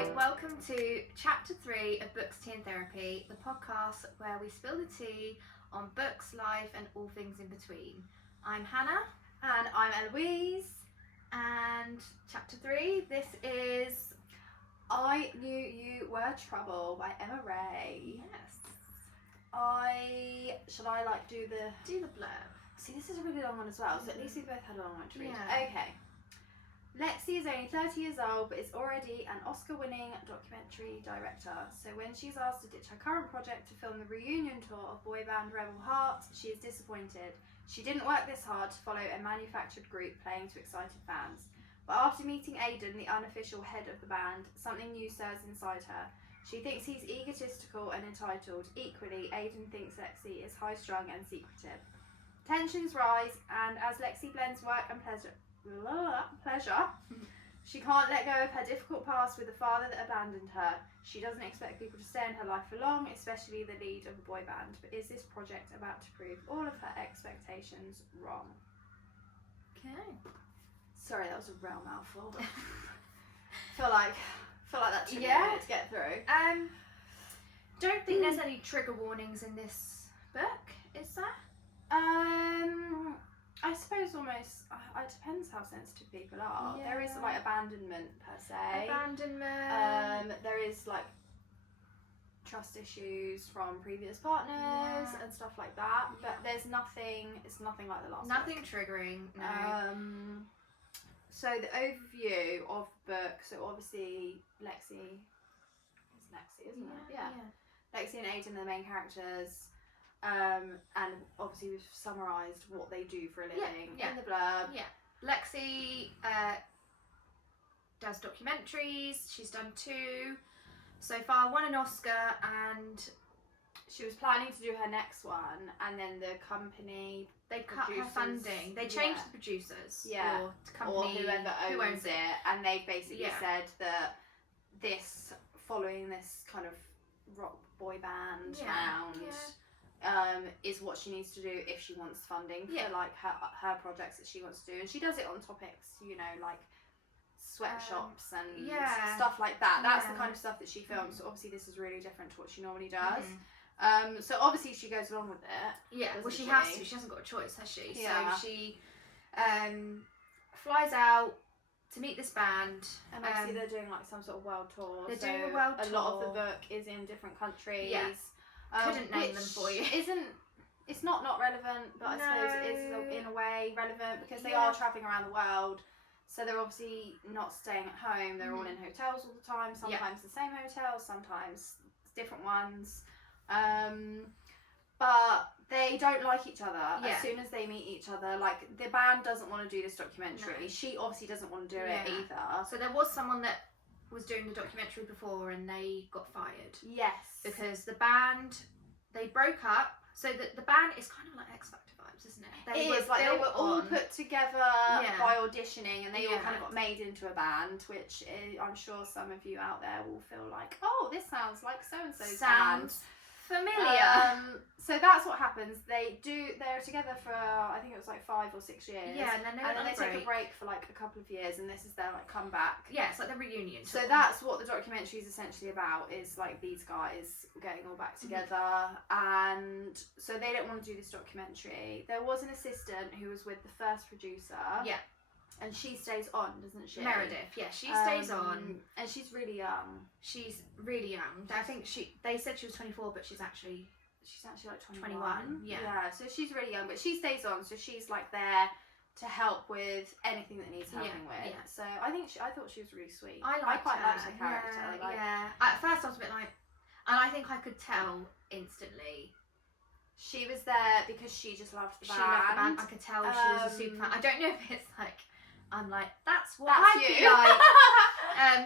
Hi, welcome to Chapter 3 of Books, Tea and Therapy, the podcast where we spill the tea on books, life and all things in between. I'm Hannah. And I'm Eloise. And Chapter 3, this is I Knew You Were Trouble by Emma Rae. Yes. Should I do the blurb? See, this is a really long one as well, so at least we both had a long one to read. Yeah. Okay. Lexi is only 30 years old, but is already an Oscar-winning documentary director. So when she's asked to ditch her current project to film the reunion tour of boy band Rebel Heart, she is disappointed. She didn't work this hard to follow a manufactured group playing to excited fans. But after meeting Aidan, the unofficial head of the band, something new stirs inside her. She thinks he's egotistical and entitled. Equally, Aidan thinks Lexi is high-strung and secretive. Tensions rise, and as Lexi blends work and pleasure, she can't let go of her difficult past with the father that abandoned her. She doesn't expect people to stay in her life for long, especially the lead of a boy band. But is this project about to prove all of her expectations wrong? Okay. Sorry, that was a real mouthful. feel like that took a minute to get through. Don't think there's any trigger warnings in this book, is there? I suppose almost, it depends how sensitive people are. Yeah. There is abandonment per se. Abandonment. There is trust issues from previous partners and stuff like that. But there's nothing, it's nothing like the last Nothing book. triggering, no. So the overview of the book, so obviously Lexi, isn't it? Yeah. Lexi and Aidan are the main characters. And obviously we've summarised what they do for a living in the blurb. Yeah. Lexi does documentaries. She's done 2 so far, 1 an Oscar, and she was planning to do her next one, and then the company, they cut her funding. They changed the producers. Yeah. Or the company, or whoever owns it, and they basically said that following this kind of rock boy band round. Is what she needs to do if she wants funding for her projects that she wants to do, and she does it on topics, like sweatshops and stuff like that. That's the kind of stuff that she films. So obviously this is really different to what she normally does. So obviously she goes along with it. Yeah, well she has to. She hasn't got a choice, has she? Yeah. So she flies out to meet this band, and obviously they're doing some sort of world tour. They're doing a world tour. A lot of the book is in different countries. Yeah. Couldn't name them for you. It's not relevant, but I suppose it is in a way relevant because they are travelling around the world. So they're obviously not staying at home. They're all in hotels all the time. Sometimes the same hotels, sometimes different ones. But they don't like each other. As soon as they meet each other, the band doesn't want to do this documentary. No. She obviously doesn't want to do it either. So there was someone that was doing the documentary before, and they got fired. Yes. Because the band, they broke up. So the band is kind of like X Factor vibes, isn't it? They were all put together by auditioning, and they all kind of got made into a band, which I'm sure some of you out there will feel like, oh, this sounds like so-and-so's band. Familiar. So that's what happens. They're together for I think it was 5 or 6 years. Yeah, and then they take a break for a couple of years, and this is their comeback. Yeah, it's like the reunion. So that's what the documentary is essentially about. Is these guys getting all back together, and so they don't want to do this documentary. There was an assistant who was with the first producer. Yeah. And she stays on, doesn't she? Meredith, yeah, she stays on. And she's really young. She's really young. I think they said she was 24, but she's actually 21. Yeah, so she's really young, but she stays on, so she's there to help with anything that needs helping with. Yeah. So I thought she was really sweet. I quite liked her character. Yeah. At first I was a bit and I think I could tell instantly. She was there because she just loved the band. She loved the band. I could tell she was a super fan. I don't know if it's I'm that's what I'd be you. like.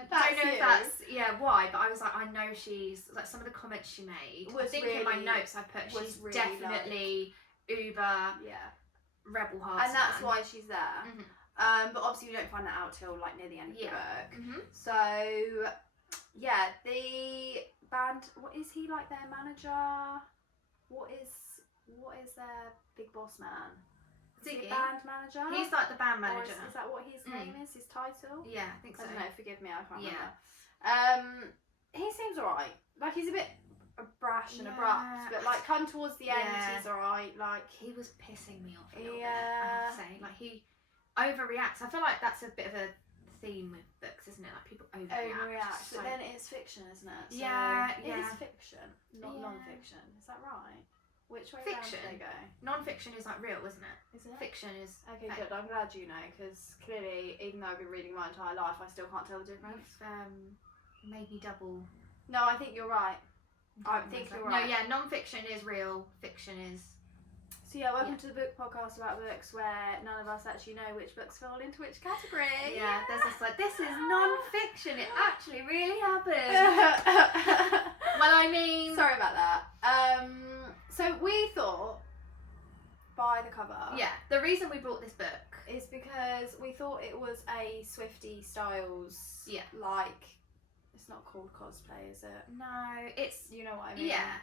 Don't know if that's why, but I was I know she's some of the comments she made. I think in my notes I put she's really definitely uber Rebel Heart, and that's why she's there. But obviously you don't find that out till near the end of the book. So the band. What is he their manager? What is their big boss man? Ziggy. Band manager? He's the band manager. Is that what his name is? His title? Yeah, I think so. I don't know, forgive me, I can't remember. He seems alright. Like, he's a bit brash and abrupt, but like come towards the end, he's alright. Like, he was pissing me off a little bit, I have to say. Like, he overreacts. I feel like that's a bit of a theme with books, isn't it? Like, people overreact. But then it is fiction, isn't it? So it is fiction, not non-fiction. Is that right? Which way fiction? Round do they go? Non-fiction is like real, isn't it? Is it? Fiction is okay. fake. Good. I'm glad you know, because clearly, even though I've been reading my entire life, I still can't tell the difference. You've made me double. No, I think you're right. I think you're right. No, yeah, non-fiction is real. Fiction is. So yeah, welcome to the book podcast about books where none of us actually know which books fall into which category. Yeah, there's this like, this is non-fiction. It actually really happened. Well, I mean, sorry about that. So we thought by the cover. Yeah, the reason we brought this book is because we thought it was a Swiftie Styles. Yeah. Like, it's not called cosplay, is it? No, it's, you know what I mean. Yeah.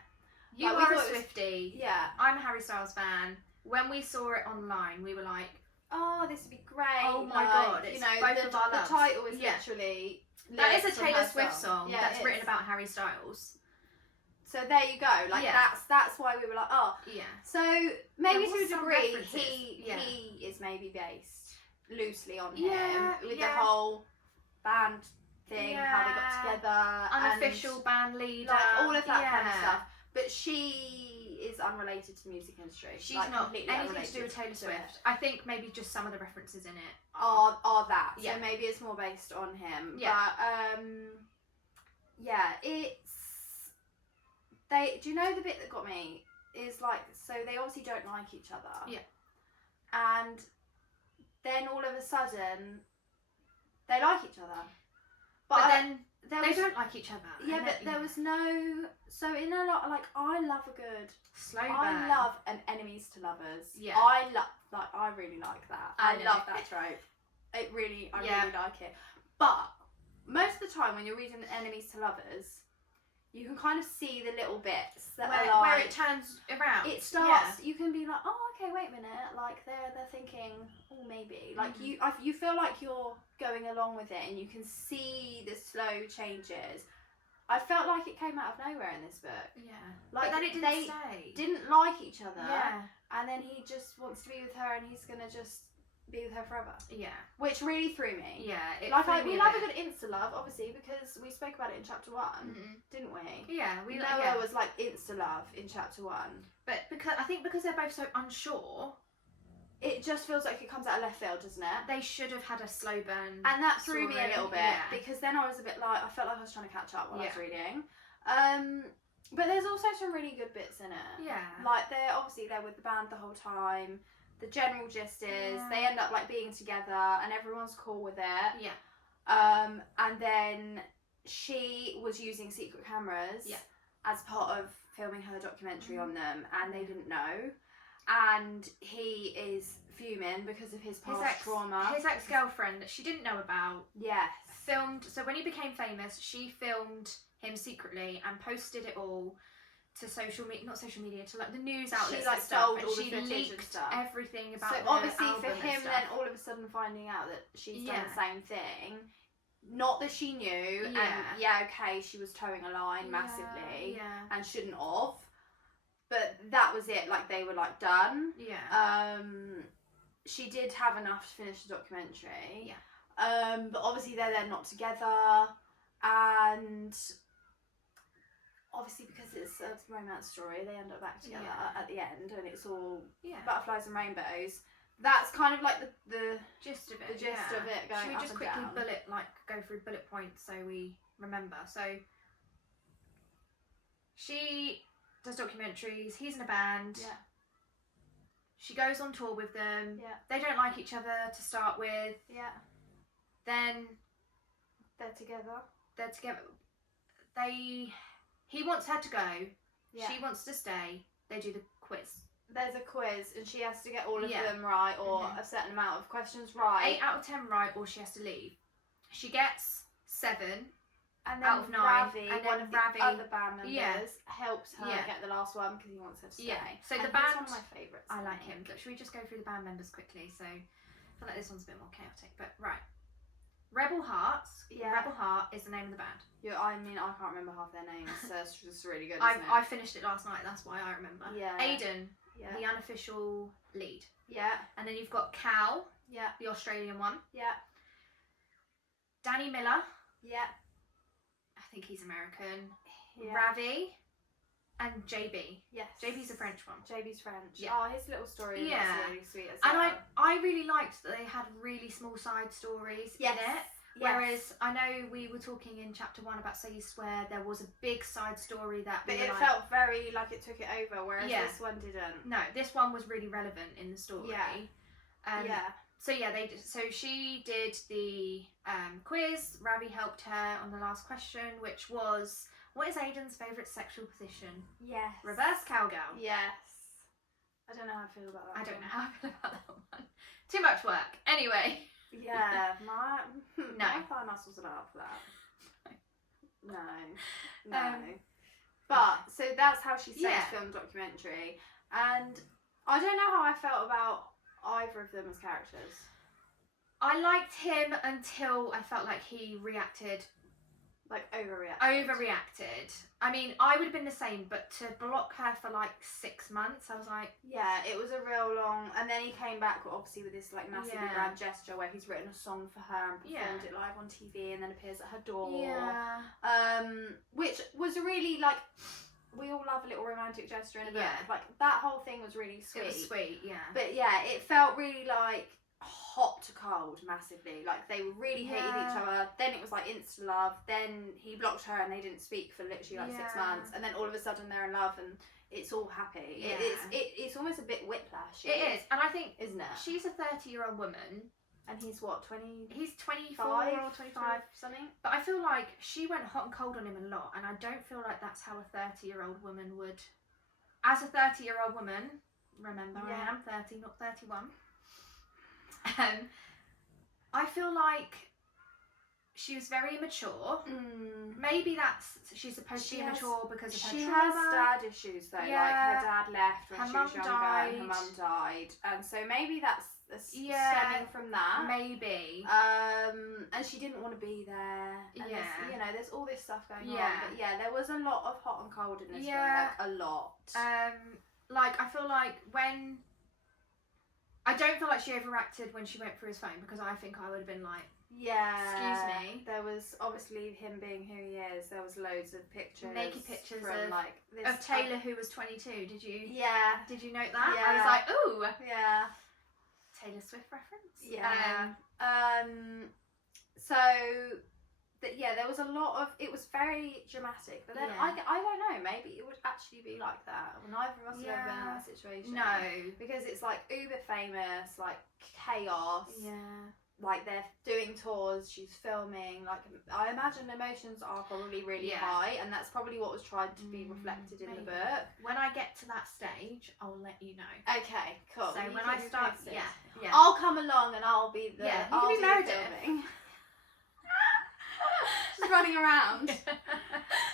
You like, are a Swiftie. Yeah. I'm a Harry Styles fan. When we saw it online, we were like, oh, this would be great. Oh my god, it's both of our loves. The title is literally. That is a Taylor Swift song that's written about Harry Styles. So there you go. Like, that's why we were like, oh. Yeah. So maybe to a degree, he is maybe based loosely on him with the whole band thing, how they got together, unofficial band leader, like all of that kind of stuff. But she is unrelated to the music industry. She's like, not anything to do with Taylor Swift. I think maybe just some of the references in it are that. So maybe it's more based on him. Yeah. But it's do you know the bit that got me is like, so they obviously don't like each other. Yeah. And then all of a sudden they like each other. But then they don't like each other. Yeah, but there was no. So in a lot, like, I love a good slow burn. I love an enemies to lovers. Yeah. I really like that. I love that trope. I really like it. But most of the time when you're reading enemies to lovers, you can kind of see the little bits that are like, where it turns around. It starts. You can be like, oh, okay, wait a minute. Like they're thinking, oh, maybe. Like you feel like you're going along with it, and you can see the slow changes. I felt like it came out of nowhere in this book. Yeah. Like, but then it didn't stay. Didn't like each other. Yeah. And then he just wants to be with her, and he's gonna just be with her forever. Yeah. Which really threw me. Yeah. We love a good insta love, obviously, because we spoke about it in chapter 1, didn't we? Yeah. Noah was like insta love in chapter 1. But because they're both so unsure, it just feels like it comes out of left field, doesn't it? They should have had a slow burn. And that threw me a little bit, because then I was a bit like, I felt like I was trying to catch up while I was reading. But there's also some really good bits in it. Yeah. Like, they're with the band the whole time. The general gist is they end up like being together and everyone's cool with it. Yeah. And then she was using secret cameras as part of filming her documentary on them, and they didn't know. And he is fuming because of his past trauma. His ex-girlfriend that she didn't know about. Yes. Filmed. So when he became famous, she filmed him secretly and posted it all to not social media, to like the news outlets. She like sold all the footage and stuff. Everything about. So obviously for him, then all of a sudden finding out that she's done the same thing. Not that she knew, and okay, she was towing a line massively, and shouldn't have. But that was it. Like, they were like done. Yeah. She did have enough to finish the documentary. Yeah. But obviously they're then not together, and obviously because it's a romance story, they end up back together at the end, and it's all butterflies and rainbows. That's kind of like the gist of it. The gist of it going. Should we just quickly down? Go through bullet points so we remember? So she does documentaries. He's in a band. Yeah. She goes on tour with them. Yeah. They don't like each other to start with. Yeah. Then they're together. He wants her to go. Yeah. She wants to stay. They do the quiz. There's a quiz, and she has to get all of them right, or a certain amount of questions right. 8 out of 10 right, or she has to leave. She gets 7 and then out of 9. Ravi, and one then of the other band members, helps her Yeah. get the last one because he wants her to stay. Yeah. So and the band, he's one of my favourites. I like him. But should we just go through the band members quickly? So I feel like this one's a bit more chaotic. But right. Rebel Hearts. Yeah. Rebel Heart is the name of the band. Yeah, I mean, I can't remember half their names, so it's just really good, I finished it last night, that's why I remember. Yeah. Aiden, the unofficial lead. Yeah. And then you've got Cal, yeah, the Australian one. Yeah. Danny Miller. Yeah. I think he's American. Yeah. Ravi. And JB. Yes. JB's a French one. JB's French. Yeah. Oh, his little story was really sweet as well. And I really liked that they had really small side stories in it. Whereas I know we were talking in chapter 1 about Say You Swear, there was a big side story that but it felt very like it took it over, whereas this one didn't. No, this one was really relevant in the story. Yeah. So she did the quiz. Ravi helped her on the last question, which was, what is Aiden's favourite sexual position? Yes. Reverse cowgirl. Yes. I don't know how I feel about that. I don't know how I feel about that one. Too much work. Anyway. Yeah, my thigh muscles are up for that. No. But so that's how she says film documentary, and I don't know how I felt about either of them as characters. I liked him until I felt like he reacted. Like overreacted. I mean, I would have been the same, but to block her for like 6 months, I was like... Yeah, it was a real long... And then he came back, obviously, with this like massively grand gesture where he's written a song for her and performed it live on TV and then appears at her door. Yeah. Which was really like... We all love a little romantic gesture in a book. Like, that whole thing was really sweet. It was sweet, yeah. But yeah, it felt really like... hot to cold massively, like they really hated each other, then it was like insta love, then he blocked her and they didn't speak for literally like 6 months, and then all of a sudden they're in love and it's all happy. It's almost a bit whiplash. It is, and I think, isn't it, she's a 30-year-old woman and he's what, 20? He's 24 or 25 something. But I feel like she went hot and cold on him a lot, and I don't feel like that's how a 30-year-old woman would. As a 30-year-old woman, remember I am 30, not 31. I feel like she was very immature. Maybe she's supposed to be immature because of her trauma. She has dad issues though, like her dad left when she was younger and her mum died, and so maybe that's stemming from that. Maybe. And she didn't want to be there. And there's all this stuff going on. But there was a lot of hot and cold in this book, like a lot. Like I feel like when. I don't feel like she overacted when she went through his phone, because I think I would have been like, excuse me. There was obviously him being who he is. There was loads of pictures, naked pictures from, like this of Taylor who was 22. Did you? Yeah. Did you note that? Yeah. I was like, ooh. Yeah. Taylor Swift reference. Yeah. So. There was a lot of, it was very dramatic, but then I don't know, maybe it would actually be like that. Neither of us have ever been in that situation. No. Because it's like uber famous, like chaos. Yeah. Like they're doing tours, she's filming, like I imagine emotions are probably really high, and that's probably what was tried to be reflected in the book. When I get to that stage, I'll let you know. Okay, cool. So when I start, I'll come along and I'll be the, I'll be filming. Just running around.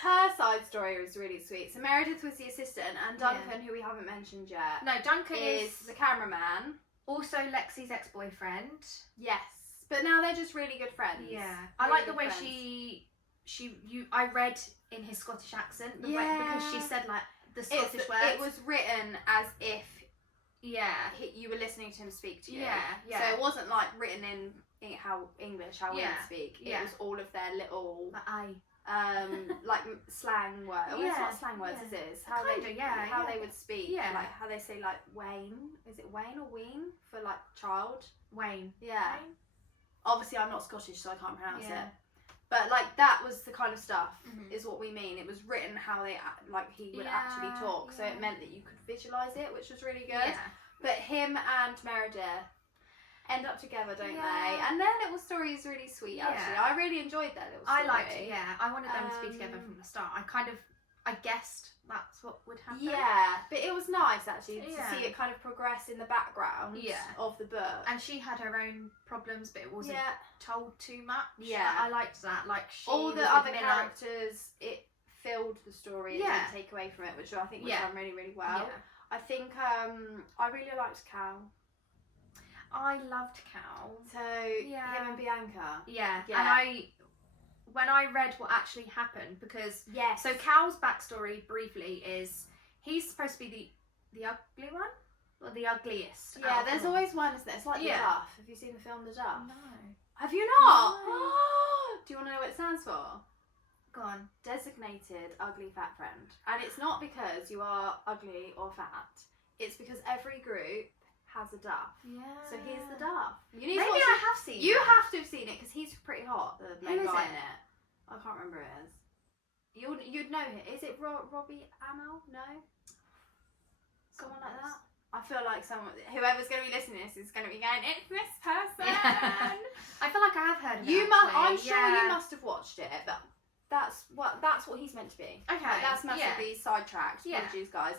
Her side story was really sweet. So Meredith was the assistant, and Duncan, who we haven't mentioned yet. No, Duncan is the cameraman. Also Lexi's ex-boyfriend. Yes, but now they're just really good friends. Yeah, I like the way I read in his Scottish accent. Because she said like the Scottish words. It was written as if you were listening to him speak to you. Yeah. So it wasn't like written in how we would speak. It was all of their little like slang words. Well, it's not slang words, is it? It's how they would speak. Yeah. Like how they say like Wayne. Is it Wayne or Ween for like child? Wayne. Yeah. Wayne? Obviously I'm not Scottish, so I can't pronounce it. But like that was the kind of stuff is what we mean. It was written how they he would actually talk, so it meant that you could visualise it, which was really good. Yeah. But him and Meredith end up together, don't they? And their little story is really sweet, actually. I really enjoyed their little story. I liked it, I wanted them to be together from the start. I guessed that's what would happen. Yeah, but it was nice, actually, to see it kind of progress in the background of the book. And she had her own problems, but it wasn't told too much. Yeah. I liked that. Like, all the other characters, it filled the story and didn't take away from it, which I think was done really, really well. I think I really liked Cal. I loved Cal. So him and Bianca. Yeah. Yeah. And when I read what actually happened, because Yes. so Cal's backstory briefly is he's supposed to be the ugly one or the ugliest. Yeah, there's always one, isn't there? It's like the Duff. Have you seen the film The Duff? No. Have you not? No. Do you want to know what it stands for? Go on. Designated ugly fat friend. And it's not because you are ugly or fat. It's because every group has a Duff. Yeah. So he's the Duff. Maybe I have seen You that. have to have seen it because he's pretty hot. The main Who is guy it? in it. I can't remember who it is. You'd know him. Is it Robbie Amell? No. Someone like that. I feel like whoever's going to be listening to this is going to be going, it's this person. Yeah. I feel like I have heard of it. I'm sure you must have watched it, but that's what he's meant to be. Okay. Like, that's massively sidetracked. Yeah. Apologies, guys.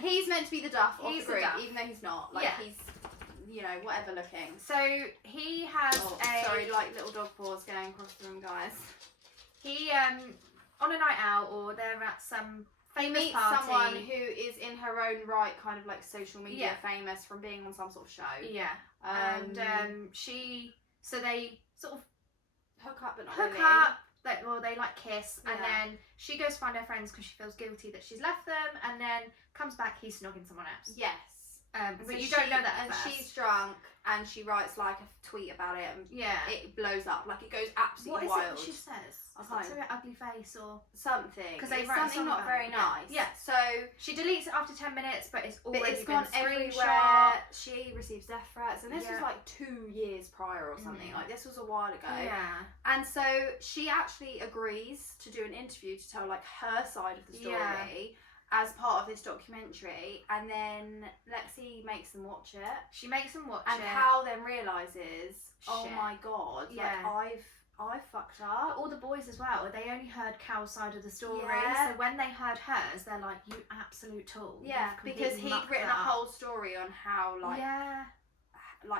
He's meant to be the Duff of the He's the group, Duff. even though he's not. Like he's, whatever looking. So he has sorry, like little dog paws going across the room, guys. He on a night out or they're at some famous meets party. someone who is in her own right kind of like social media famous from being on some sort of show. Yeah. And they sort of hook up, but not hook really. up. They like kiss, and then she goes to find her friends because she feels guilty that she's left them, and then comes back, he's snogging someone else. Yes. But you don't know that at and first. she's drunk, and she writes like a tweet about it, and it blows up. Like it goes absolutely wild. What is it that she says? It's like something about ugly face or something. Because it's something not very nice. Yeah. So she deletes it after 10 minutes, but it's already gone been everywhere. She receives death threats, and this was like 2 years prior or something. Like this was a while ago. Yeah. And so she actually agrees to do an interview to tell like her side of the story. As part of this documentary, and then Lexi makes them watch it. She makes them watch and it. And Cal then realises, oh my god, like I've fucked up. But all the boys as well, they only heard Cal's side of the story. Yeah. So when they heard hers, they're like, you absolute tool. Yeah, because he'd written a whole story on how like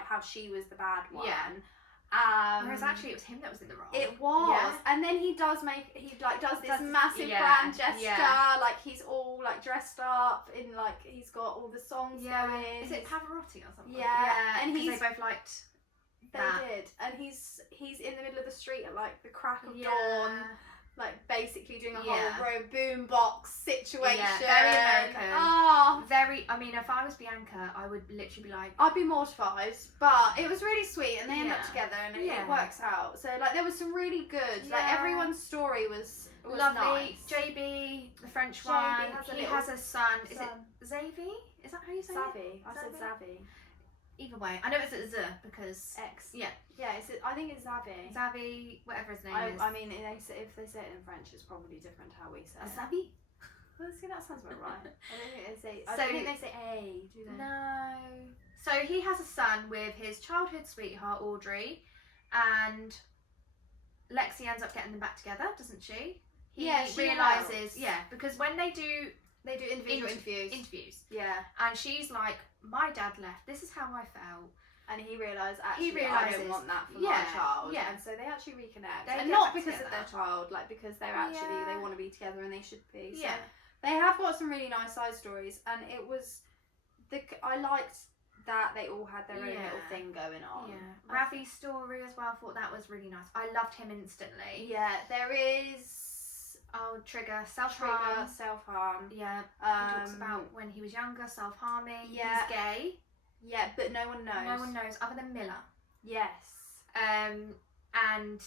how she was the bad one. Yeah. Whereas actually it was him that was in the wrong. It was, and then he does this massive grand gesture, like he's all like dressed up in like he's got all the songs going. Is it Pavarotti or something? Yeah, and they both liked. They did, and he's in the middle of the street at like the crack of dawn. Like basically doing a whole boombox situation. Yeah, very American. Oh. I mean, if I was Bianca, I would literally be like... I'd be mortified, but it was really sweet, and they end up together, and it works out. So like there was some really good, like everyone's story was lovely. Nice. JB, the French one, he has a son. Is it Xavi? Is that how you say it? Zavi. I said Zavi. Either way, I know it's a Z because X. Yeah, I think it's Zavi. Zavi, whatever his name is. I mean, if they say it in French, it's probably different to how we say it. Zavi. Well, see, that sounds about right. I don't think they say A, do they? No. So he has a son with his childhood sweetheart Audrey, and Lexi ends up getting them back together, doesn't she? He realizes, because when they do individual interviews. Yeah. And she's like, my dad left. This is how I felt. And he realizes, actually, I don't want that for my child. Yeah. And so they actually reconnect. And not because of their child, like because they're actually, they want to be together and they should be. So they have got some really nice side stories. And it was, I liked that they all had their own little thing going on. Yeah. Ravi's story as well, I thought that was really nice. I loved him instantly. Yeah, there is... Oh, trigger, self-harm. Yeah. He talks about when he was younger, self-harming. Yeah. He's gay. Yeah, but no one knows. No one knows other than Miller. Yes. And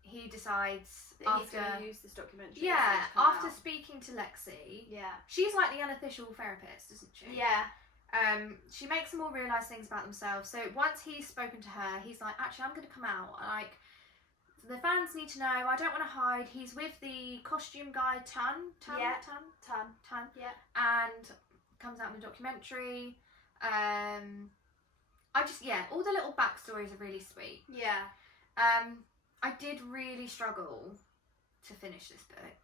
he decides that he's going to use this documentary. Yeah, after speaking to Lexi. Yeah. She's like the unofficial therapist, isn't she? Yeah. She makes them all realise things about themselves. So once he's spoken to her, he's like, actually, I'm going to come out. Like, the fans need to know, I don't want to hide. He's with the costume guy, Tan. Yeah. And comes out in the documentary. All the little backstories are really sweet. Yeah. I did really struggle to finish this book.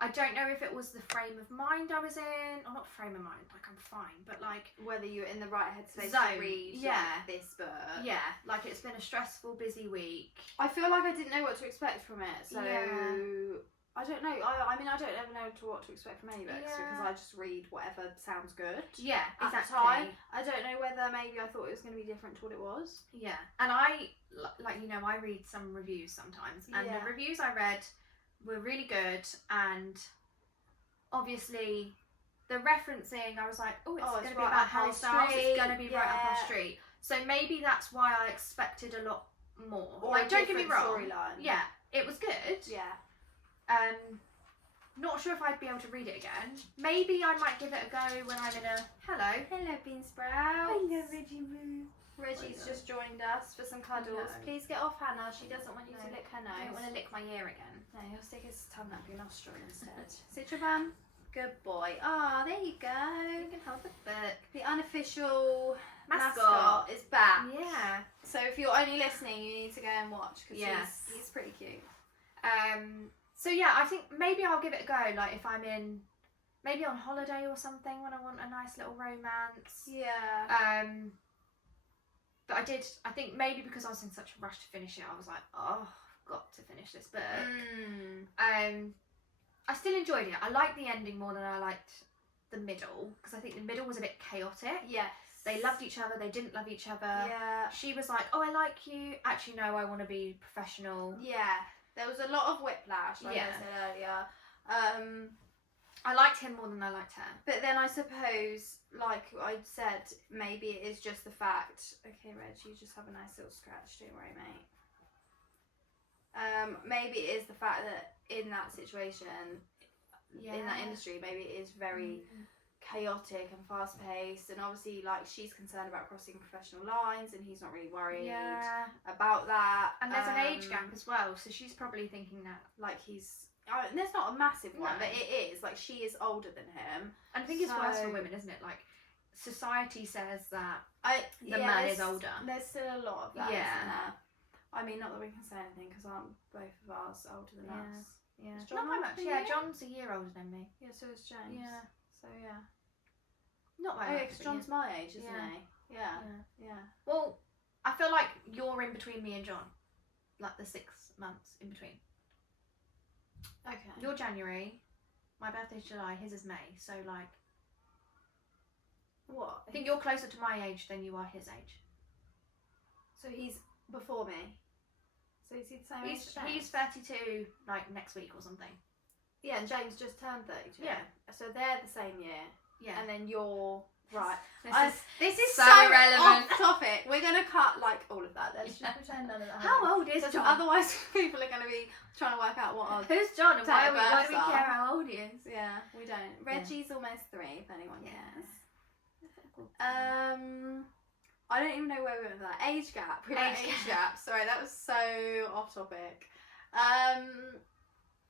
I don't know if it was the frame of mind I was in, or not frame of mind, like I'm fine, but like whether you're in the right headspace to read this book. Yeah, like it's been a stressful, busy week. I feel like I didn't know what to expect from it, so I don't know. I mean, I don't ever know what to expect from any books Yeah. because I just read whatever sounds good. Yeah, At exactly. the time, I don't know whether maybe I thought it was going to be different to what it was. Yeah, and I I read some reviews sometimes, and the reviews I read were really good, and obviously the referencing, I was like, oh, it's going to be right about up our Harry Styles, it's going to street, be right up our street. So maybe that's why I expected a lot more. Or Like, a don't get me different wrong. storyline. Yeah, it was good. Yeah. Not sure if I'd be able to read it again. Maybe I might give it a go when I'm in a Hello, Bean Sprout. Hello, Reggie Moo. Reggie's just joined us for some cuddles. No. Please get off Hannah. She doesn't want you to No. lick her nose. I don't want to lick my ear again. No, he'll stick his tongue up your nostril instead. Citrabun. Good boy. Ah, there you go. You can hold the book. The unofficial Mascot. is back. Yeah. So if you're only listening, you need to go and watch because Yes. he's pretty cute. So yeah, I think maybe I'll give it a go. Like if I'm maybe on holiday or something when I want a nice little romance. Yeah. But I think maybe because I was in such a rush to finish it, I was like, oh, I've got to finish this book. I still enjoyed it. I liked the ending more than I liked the middle, because I think the middle was a bit chaotic. Yes. They loved each other, they didn't love each other. Yeah. She was like, oh, I like you. Actually, no, I want to be professional. Yeah. There was a lot of whiplash, like I said earlier. I liked him more than I liked her. But then I suppose, like I said, maybe it is just the fact. Okay, Reg, you just have a nice little scratch. Don't worry, mate. Maybe it is the fact that in that situation, in that industry, maybe it is very chaotic and fast paced, and obviously, like, she's concerned about crossing professional lines, and he's not really worried about that. And there's an age gap as well, so she's probably thinking that, like, he's. There's not a massive one, No. but it is. Like, she is older than him. and I think it's worse for women, isn't it? Like, society says that the man there's- is older. There's still a lot of that, Yeah. isn't there? I mean, not that we can say anything because aren't both of ours older than us? Yeah, Is John not by older much. than Yeah, you? John's a year older than me. Yeah, so is James. Yeah, So yeah. not by Oh, yeah, much. because but John's my age, isn't Yeah. he? Yeah. Yeah. Well, I feel like you're in between me and John, like the 6 months in between. Okay. You're January, my birthday's July, his is May, so like What? I think you're closer to my age than you are his age. So he's before me. So is he the same age as James? He's 32 like next week or something. Yeah, and James just turned 32. Yeah. So they're the same year. Yeah. And then you're right. This is so irrelevant. off topic. We're gonna cut like all of that. Let's just pretend none of that. How old is So John? otherwise, people are gonna be trying to work out what our. Who's John and why do we births are. care how old he is? Yeah, we don't. Reggie's almost 3, if anyone Yes. cares. I don't even know where we went with that. Age gap. Age gap. Sorry, that was so off topic.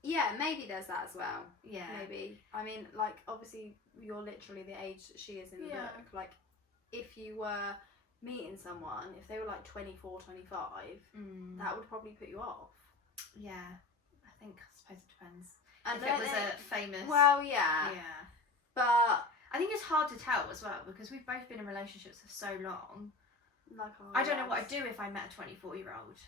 Yeah, maybe there's that as well. Yeah. Maybe. I mean, like, obviously, you're literally the age that she is in the book. Like, if you were meeting someone, if they were like 24, 25, that would probably put you off. Yeah. I suppose it depends. And if it was a famous. Well, yeah. Yeah. But I think it's hard to tell as well because we've both been in relationships for so long. like I don't know what I'd do if I met a 24-year-old.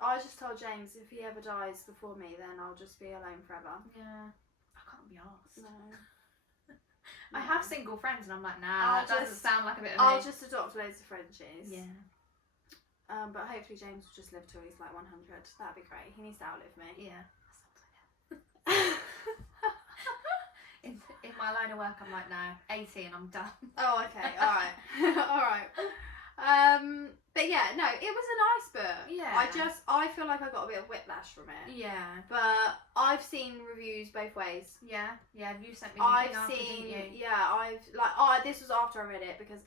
I just told James if he ever dies before me, then I'll just be alone forever. Yeah. I can't be arsed. No. I have single friends and I'm like, nah, that doesn't sound like a bit of I'll me. just adopt loads of Frenchies. Yeah. But hopefully James will just live till he's like 100. That'd be great. He needs to outlive me. Yeah. In my line of work, I'm like, no, 80 and I'm done. Oh, okay. All right. All right. But yeah, no, it was a nice book. Yeah. I feel like I got a bit of whiplash from it. Yeah. But I've seen reviews both ways. Yeah. Yeah. You sent me the thing after, didn't you? This was after I read it because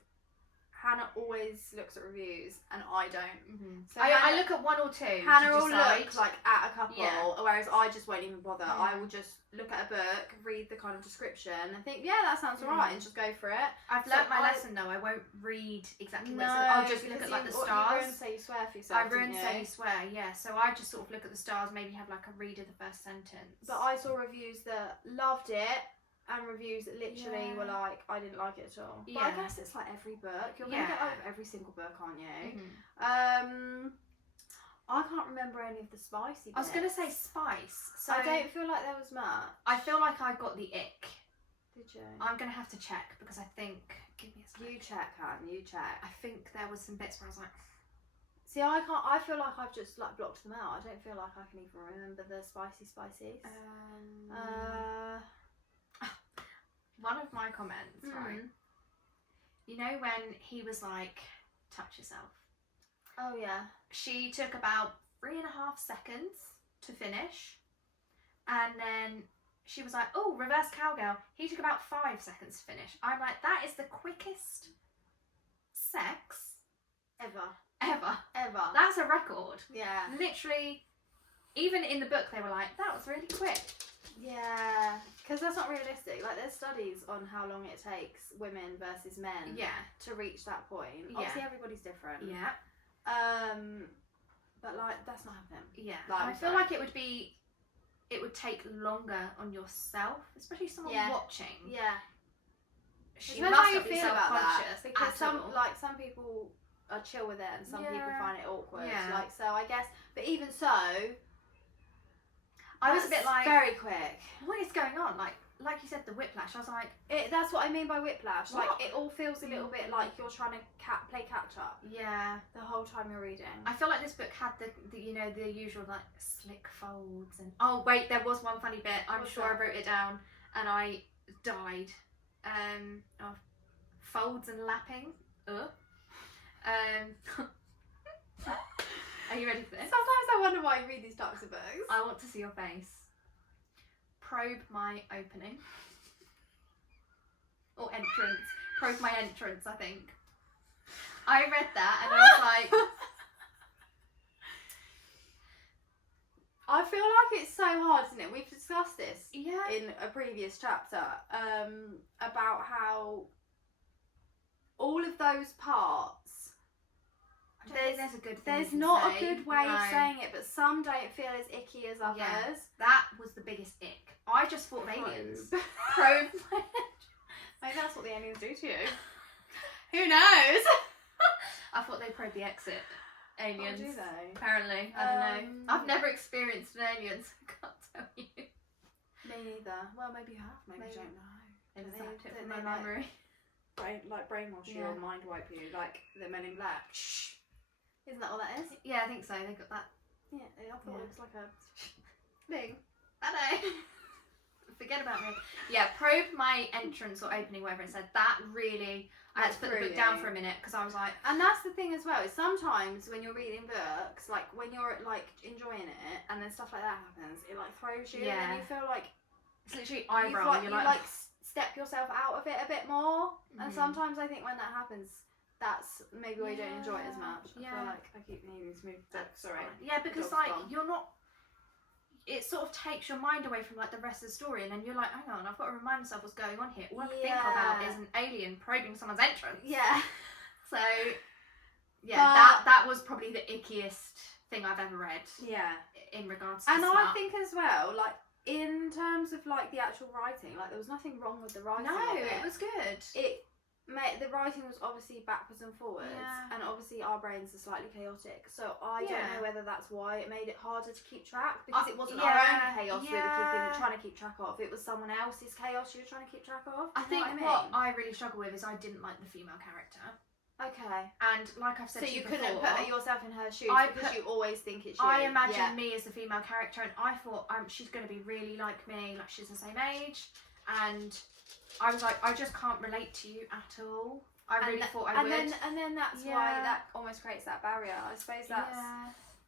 Hannah always looks at reviews and I don't. Mm-hmm. So I look at one or two. Hannah to will decide. look like at a couple, whereas I just won't even bother. Yeah. I will just look at a book, read the kind of description, and think, yeah, that sounds alright, and just go for it. I've learnt my lesson though. I won't read exactly what it says. I'll just look at like the stars. You ruined So You Swear for yourself. I ruined So You Swear, yeah. So I just sort of look at the stars, maybe have like a read of the first sentence. But I saw reviews that loved it. And reviews that literally were like, I didn't like it at all. But I guess it's like every book. You're going to get over every single book, aren't you? Mm-hmm. I can't remember any of the spicy bits. I was going to say spice. So I don't feel like there was much. I feel like I got the ick. Did you? I'm going to have to check because I think... Give me a second. You check, Han. You check. I think there was some bits where I was like... See, I can't. I feel like I've just like blocked them out. I don't feel like I can even remember the spices. One of my comments, right? You know when he was like, touch yourself. Oh yeah. She took about 3.5 seconds to finish, and then she was like, oh, reverse cowgirl. He took about 5 seconds to finish. I'm like, that is the quickest sex Ever. That's a record. Yeah. Literally, even in the book they were like, that was really quick. Yeah, because that's not realistic. Like, there's studies on how long it takes women versus men to reach that point. Obviously, everybody's different. Yeah. But like, that's not happening. Yeah. Like, I feel like it would take longer on yourself, especially someone watching. Yeah. She Depends must how you not be feel about that, self-conscious because at some people are chill with it and some people Yeah. find it awkward. Yeah. Like, so I guess, but even so, I was a bit like, very quick. what is going on? Like you said, the whiplash. I was like, That's what I mean by whiplash. What? Like, it all feels a little bit like you're trying to play catch up yeah. the whole time you're reading. I feel like this book had the you know, the usual like slick folds and oh wait, there was one funny bit. I'm What's sure that? I wrote it down and I died. Folds and lapping. Are you ready for this? Sometimes I wonder why you read these types of books. I want to see your face. Probe my opening. Or entrance. Probe my entrance, I think. I read that and I was like... I feel like it's so hard, isn't it? We've discussed this Yeah. in a previous chapter about how all of those parts, There's a good thing there's you can not say. a good way of No. saying it, but some don't feel as icky as others. Yeah. That was the biggest ick. I just thought of aliens. Probe. Probe my Maybe that's what the aliens do to you. Who knows? I thought they probed the exit. Aliens. Oh, do they? Apparently. I don't know. I've never experienced an alien, so I can't tell you. Me neither. Well, maybe you have. Maybe you don't know. Maybe They- zapped it they- from they my like- memory. Brainwash you Yeah. or mind wipe you, like the Men in Black. Shh. Isn't that what that is? Yeah, I think so. They got that. Yeah, I thought Yeah. it was like a thing. Hello. Forget about me. Yeah, probe my entrance or opening, whatever it said. That really, I had to put the book down for a minute because I was like, And that's the thing as well, is sometimes when you're reading books, like when you're like enjoying it and then stuff like that happens, it like throws you and Yeah. then you feel like it's literally you've eyebrow. like, You're you like, like step yourself out of it a bit more. And Mhm. sometimes I think when that happens, that's maybe why you don't enjoy it as much. I Yeah. feel like I keep needing to move back. Sorry. yeah, because dog's like gone. you're not. It sort of takes your mind away from like the rest of the story, and then you're like, hang on, I've got to remind myself what's going on here. All I can think about Yeah. is an alien probing someone's entrance. Yeah. So, yeah, But- that was probably the ickiest thing I've ever read Yeah. in regards to And I smut. think as well, like in terms of like the actual writing, like there was nothing wrong with the writing. no, of it was good. The writing was obviously backwards and forwards, Yeah. and obviously our brains are slightly chaotic. So I don't Yeah. know whether that's why it made it harder to keep track, because it wasn't yeah, our own chaos we were yeah. trying to keep track of. It was someone else's chaos you were trying to keep track of. I Do you know think what what I really struggle with is I didn't like the female character, Okay. and like I've said So to you you couldn't before, put yourself in her shoes I because put- you always think it's you. I imagine Yeah. me as the female character, and I thought she's going to be really like me, like she's the same age, and I was like, I just can't relate to you at all. I really thought I would. And then that's why that almost creates that barrier. I suppose that's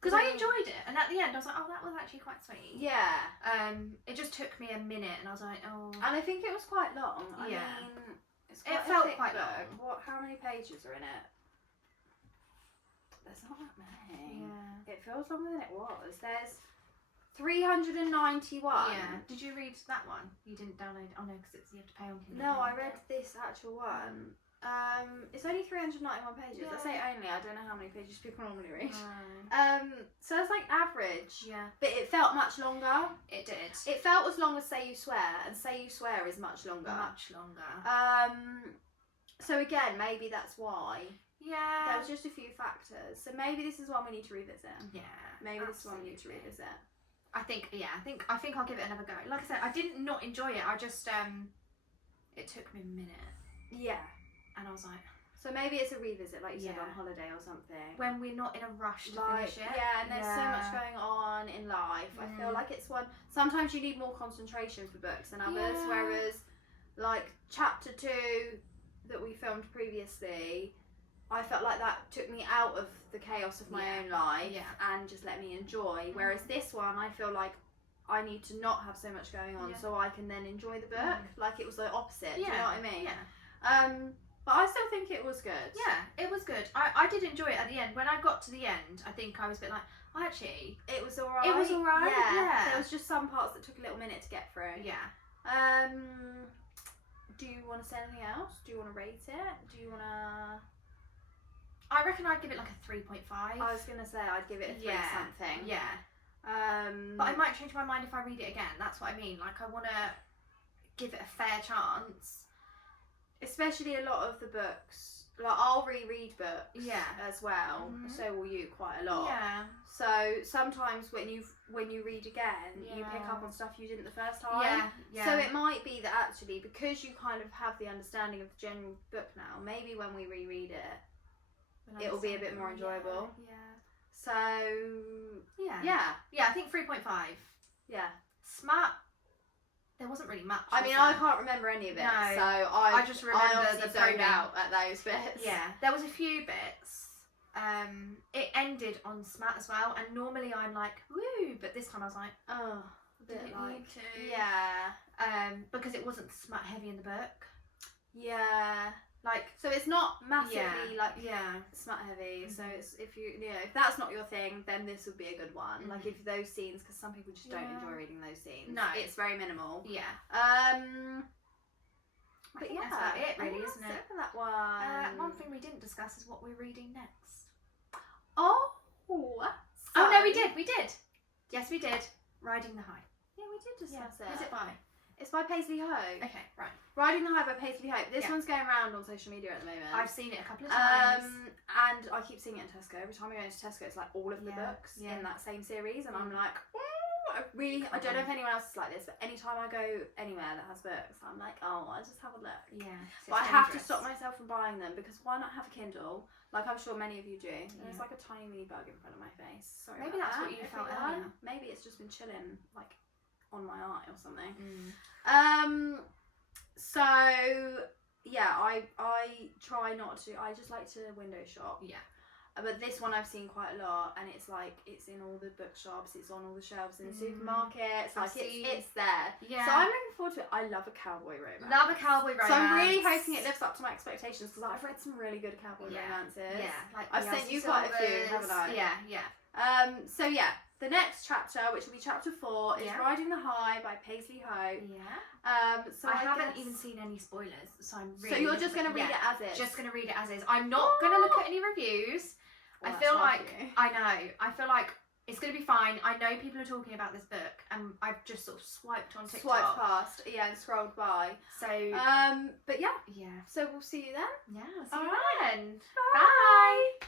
because I enjoyed it, and at the end I was like, oh, that was actually quite sweet. yeah. It just took me a minute, and I was like, oh. And I think it was quite long. I Yeah. mean, it's It quite a felt thick quite book. long. How many pages are in it? There's not that many. Yeah. It feels longer than it was. There's 391. Yeah. Did you read that one? You didn't download? Oh no, because you have to pay on Kindle. No, I read this actual one. It's only 391 pages. I say only. I don't know how many pages people normally read. So it's like average. Yeah. But it felt much longer. It did. It felt as long as Say You Swear, and Say You Swear is much longer. Much longer. So again, maybe that's why. Yeah. There was just a few factors. So maybe this is one we need to revisit. Yeah. Maybe this is one we need to revisit. I think I'll give it another go. Like I said, I didn't not enjoy it. I just it took me a minute. Yeah. And I was like, so maybe it's a revisit, like you said, on holiday or something. when we're not in a rush to finish it. Yeah, and there's so much going on in life. I feel like it's one. Sometimes you need more concentration for books than others. Yeah. Whereas, like chapter 2 that we filmed previously, I felt like that took me out of the chaos of my own life and just let me enjoy. Whereas this one, I feel like I need to not have so much going on so I can then enjoy the book. Like it was the opposite. Do you know what I mean? Yeah. But I still think it was good. Yeah, it was good. I did enjoy it at the end. When I got to the end, I think I was a bit like, oh, actually, it was alright. It was alright. Yeah. There was just some parts that took a little minute to get through. Yeah. Do you want to say anything else? Do you want to rate it? Do you want to... I reckon I'd give it like a 3.5. I was going to say I'd give it a 3 something. Yeah. But I might change my mind if I read it again. That's what I mean. Like, I want to give it a fair chance. Especially a lot of the books, like I'll reread books as well, so will you quite a lot. Yeah. So sometimes when you read again, you pick up on stuff you didn't the first time. Yeah. So it might be that actually, because you kind of have the understanding of the general book now, maybe when we reread it, it'll be a bit more enjoyable. Yeah. So yeah, I think 3.5. Yeah. Smart. There wasn't really much. I mean, I can't remember any of it, so I just remember the zoned out at those bits. Yeah, there was a few bits. It ended on smut as well, and normally I'm like, woo, but this time I was like, oh, a bit didn't like, need to. Yeah. Because it wasn't smut heavy in the book. Yeah. Like, so it's not massively smut heavy. Mm-hmm. So it's if that's not your thing, then this would be a good one. Like if those scenes, because some people just don't enjoy reading those scenes. No, it's very minimal. Yeah. But yeah, that's about it, really, isn't it? For that one. One thing we didn't discuss is what we're reading next. Oh. Oh no, we did. Yes, we did. Riding the High. Yeah, we did discuss it. Who's it by? It's by Paisley Hope. Okay, right. Riding the High by Paisley Hope. This one's going around on social media at the moment. I've seen it a couple of times. And I keep seeing it in Tesco. Every time I go into Tesco, it's like all of the books in that same series, and I'm like, I don't know if anyone else is like this, but anytime I go anywhere that has books, I'm like, oh, I'll just have a look. Yeah. But I have to stop myself from buying them, because why not have a Kindle? Like I'm sure many of you do. And there's like a tiny mini bug in front of my face. Sorry. Maybe that's what you felt earlier. Maybe it's just been chilling, like on my eye or something. So yeah, I try not to. I just like to window shop. Yeah. But this one I've seen quite a lot, and it's like it's in all the bookshops, it's on all the shelves in the supermarkets. Like it's there. Yeah. So I'm looking forward to it. I love a cowboy romance. Love a cowboy romance. So I'm really hoping it lives up to my expectations, because I've read some really good cowboy romances. Yeah. Like I've sent you quite a few, haven't I? Yeah. So yeah, the next chapter, which will be chapter 4, is Riding the High by Paisley Hope. Yeah. So I haven't even seen any spoilers, so I'm really. So you're just gonna read it as is. Just gonna read it as is. I'm not gonna look at any reviews. Well, I feel like it's gonna be fine. I know people are talking about this book, and I've just sort of swiped on TikTok. Swiped past, and scrolled by. So. But yeah. Yeah. So we'll see you then. Yeah. See you then. Bye.